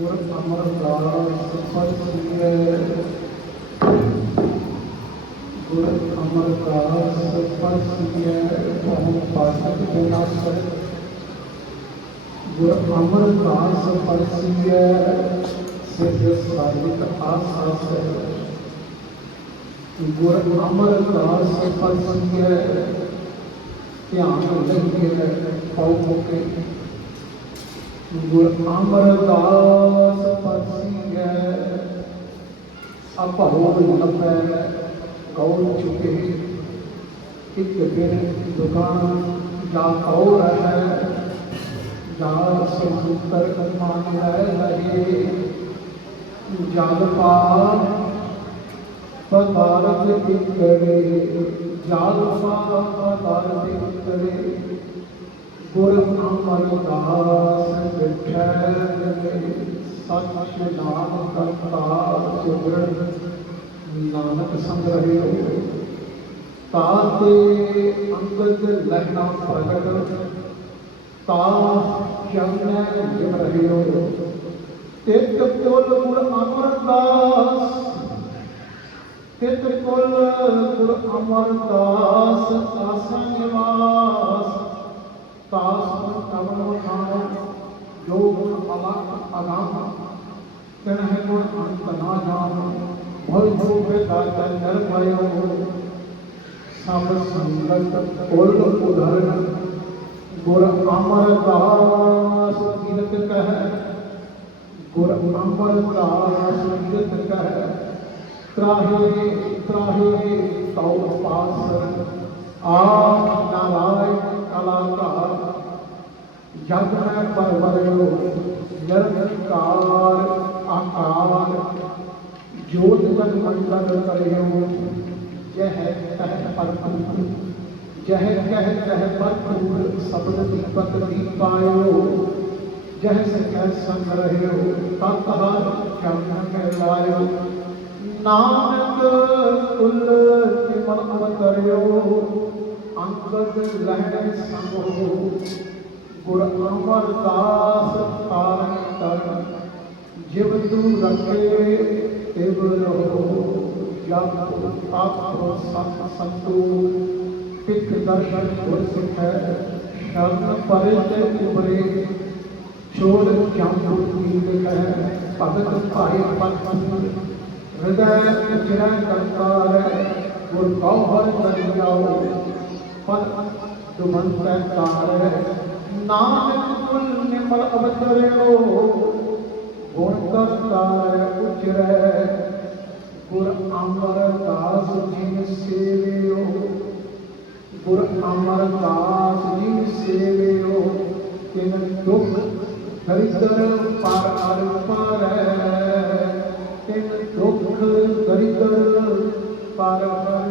ਗੁਰ ਅਮਰਦਾਸ ਫਸਿਐ ਗੁਰ ਅਮਰਦਾਸ ਫਸਿਐ ਬਹੁ ਪਾਸਕ ਬਿਨਾਸਰ ਗੁਰ ਅਮਰਦਾਸ ਫਸਿਐ ਸਿਧ ਸਾਧਿਤ ਆਸਾਸ ਗੁਰ ਅਮਰਦਾਸ ਫਸਿਐ ਧਿਆਨ ਲਗਿਐ ਪਉ ਮੁਕੇ। ਗੁਰ ਅਮਰਦਾਸ ਫਸਿਐ ਅਭਉ ਲਪੈ ਕਉ ਚੁਕੇ। ਇੱਕ ਬਿਨ ਦੁਕਾਨ ਜਾ ਕਉ ਰਹੈ ਜਾ ਸਮੁੰਦਰ ਕਮਾਨ ਰਹਿ ਲਗੇ ਜਲ ਪਾਰ ਪਦਾਰਥ ਇਕੜੇ ਜਲ ਪਾਰ ਪਦਾਰਥ ਇਕੜੇ ਗੁਰ ਅਮਰਦਾਸ ਬਿਠੈ ਲਗੇ ਸਚ ਨਾਮ ਕਰਤਾ ਸੁਗੜ ਨਾਨਕ ਸੰਗ ਰਹਿਓ ਤਾਤੇ ਅੰਗਦ ਲਹਿਣਾ ਪ੍ਰਗਟ ਤਾ ਚੰਨੈ ਜਿਮ ਰਹਿਓ ਤਿਤ ਕੁਲ ਗੁਰ ਅਮਰਦਾਸ ਤਿਤ ਕੁਲ ਗੁਰ ਅਮਰਦਾਸ ਆਸਾ ਨਿਵਾਸ ਤਾਸ ਕਵਨ ਖਾਣ ਜੋ ਗੁਣ ਅਲਖ ਅਗਾਮ। ਤਿਨ ਹੈ ਗੁਣ ਅੰਤ ਨਾ ਜਾਣ ਭਲ ਭੂਪੇ ਦਾਤਾ ਨਰ ਭਇਓ ਸਭ ਸੰਗਤ ਕੁਲ ਉਧਰਨ, ਗੁਰ ਅਮਰਦਾਸ ਕੀਰਤ ਕਹਿ। ਗੁਰ ਅਮਰਦਾਸ ਕੀਰਤ ਕਹਿ। ਤਰਾਹੇ ਤਰਾਹੇ ਤਉ ਪਾਸ ਆ ਨਾਰਾਇਣ ਕਲਾਕਾਰ ਜਗ ਮੈਂ ਪਰਵਰਿਓ ਨਿਰੰਕਾਰ ਆਕਾਰ ਜੋਤ ਜਨ ਮੰਡਲ ਕਰਿਓ, ਜਹ ਤਹ ਪਰਪੂਰ ਜਹ ਕਹਿ ਤਹ ਪਰਪੂਰ ਸਬਦ ਦੀਪਕ ਦੀਪਾਇਓ ਜਹ ਸਖੈ ਸੰਗ ਰਹਿਓ, ਤਤ ਹਰ ਚਰਨ ਕੈ ਲਾਇਓ। ਨਾਨਕ ਕੁਲ ਨਿਮਨ ਅਵਤਰਿਓ ਅੰਗਦ ਲਹਿਣ ਸੰਗੋ ਗੁਰ ਅਮਰਦਾਸ ਤਾਰਨ ਤਰਨ, ਜਿਵ ਤੂ ਰਖੇ ਤਿਵ ਰਹੋ, ਜਪ ਆਪੋ ਸਤ ਸੰਤੂ, ਤਿਕ ਦਰਸ਼ਨ ਗੁਰ ਸਿਖੈ, ਸ਼ਰਨ ਪਰੇ ਤੇ ਉਬਰੇ ਛੋੜ ਜੰਮ ਕੀਲ ਕਹਿ, ਭਗਤ ਭਾਈ ਪਤ ਹਿਰਦੈ ਚਿਰੈ ਕਰਤਾਰ, ਗੁਰ ਕਉ ਹਰ ਜਾਓ। ਪਦ ਤੁਮੰਤੈ ਤਾਰ ਨਾਨਕ ਕੁਲ ਨਿਮਲ ਅਵਤਰਿਓ ਗੁਣ ਕਰਤਾਰ ਉਚਰੈ ਗੁਰ ਅਮਰਦਾਸ ਜੀ ਸੇਵਿਓ। ਗੁਰ ਅਮਰਦਾਸ ਜੀ ਸੇਵਿਓ। ਕਿਨ ਦੁਖ ਦਰਿਦਰ ਪਰ ਅਰ ਪਰੈ ਕਿਨ ਦੁਖ ਦਰਿਦਰ ਪਰ ਅਰ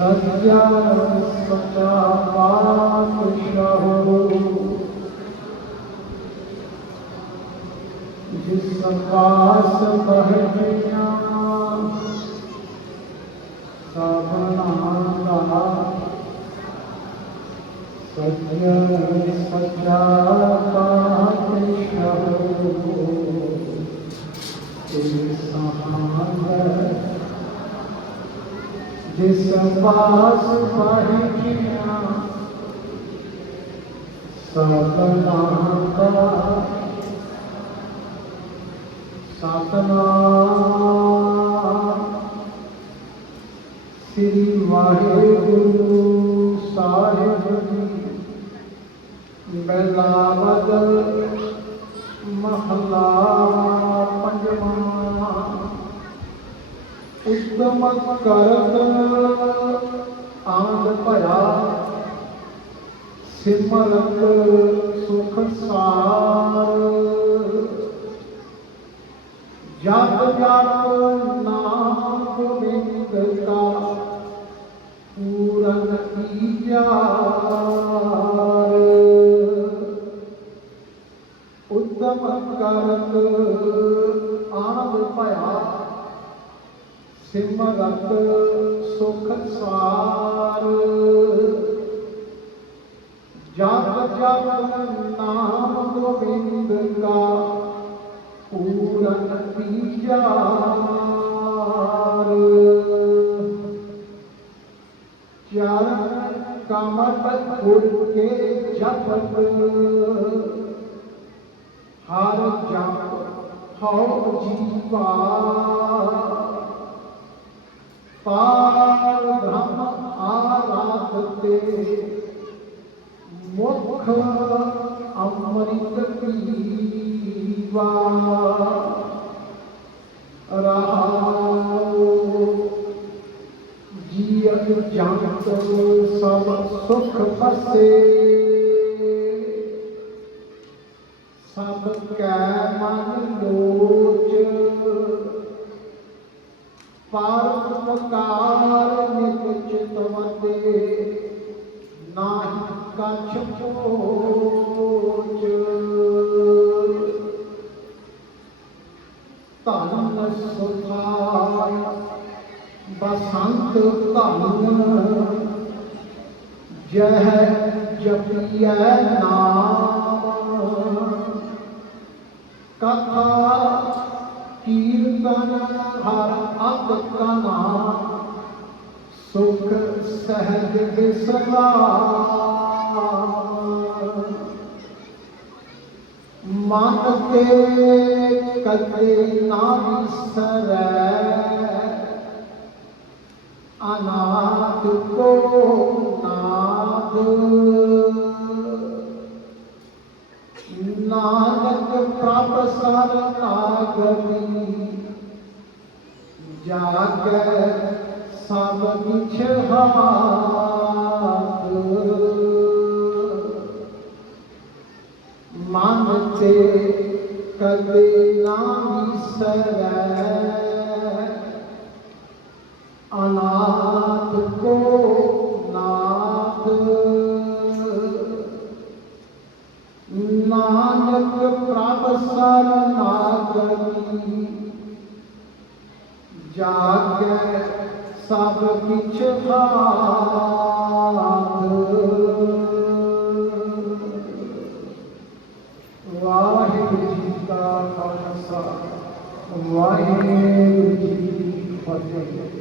ਸਜਿਆ ਸਚਾ ਪਾਤਸ਼ਾਹੋ ਜਿਸ ਸੰਕਾਸ ਬਹਿਆ ਸਭਨਾ ਦਾ ਸਜਿਆ ਸਚਾ ਪਾਤਸ਼ਾਹੋ ਜਿਸ ਸਹਾਨ ਜਿਸ ਪਾਸ ਪਾਹੀਆਂ ਸਤਨਾ ਦਾ ਸਤਨਾਮ ਉਤਮ ਕਰਤ ਆਨੰਦ ਭਇਆ ਸਿਮਰਤ ਸੁਖ ਸਾਰ। ਜਪ ਜਪ ਨਾਮ ਗੋਬਿੰਦ ਕਾ ਪੂਰਨ ਕੀਜਾਰ ਉਦਮ ਕਰਤ ਆਨੰਦ ਭਇਆ ਸਿਮਰਤ ਸੁਖ ਸਾਰ। ਜਪ ਜਪ ਨਾਮ ਗੋਬਿੰਦ ਕਾ, ਪੂਰਨ ਪੀਜਾਰ ਚਰਨ ਕਮਟ ਗੁਰ ਕੇ ਜਪਤ, ਹਰ ਜਪ ਹਉ ਜੀਵਾ ਜੰਤ ਸਭ ਸੁਖ ਪਸੇ ਸਭ ਕੈ ਮਨ ਲੋਚ ਪਰਪਕਾਰ ਨਿਤ ਚਿਤਵਤੇ ਨਾਹੀ ਕਛ ਪੋਚ ਧਨ ਸੁਖਾਇ ਬਸੰਤ ਧਨ ਜਹ ਜਪੀਐ ਨਾਮ ਕਥਾ ਕੀਰਤਨ ਹਰ ਅੰਗ ਕਨਾ ਸੁਖ ਸਹਿਜ ਵਿਸਰਾਮ ਮਨ ਕੇ ਕਦੇ ਨਾ ਵਿਸਰੈ ਅਨਾਥ ਕੋ ਨਾਦ ਨਾਨਕ ਪ੍ਰਭ ਸਰ ਨਾਗਰੀ ਜਾਗੈ ਸਭ ਕਿਛ ਹਾਥ। ਮਨ ਤੇ ਕਦੇ ਨਾ ਵਿਸਰੈ। ਅਨਾਥ ਕੋ ਨਾਥ। ਨਾਨਕ ਪ੍ਰਭ ਸਰਨਾਗਰੀ ਜਾਗੈ ਸਭ ਕਿਛ ਹਾਥ। ਵਾਹਿਗੁਰੂ ਜੀ ਕਾ ਖਾਲਸਾ, ਵਾਹਿਗੁਰੂ ਜੀ ਕੀ ਫਤਿਹ।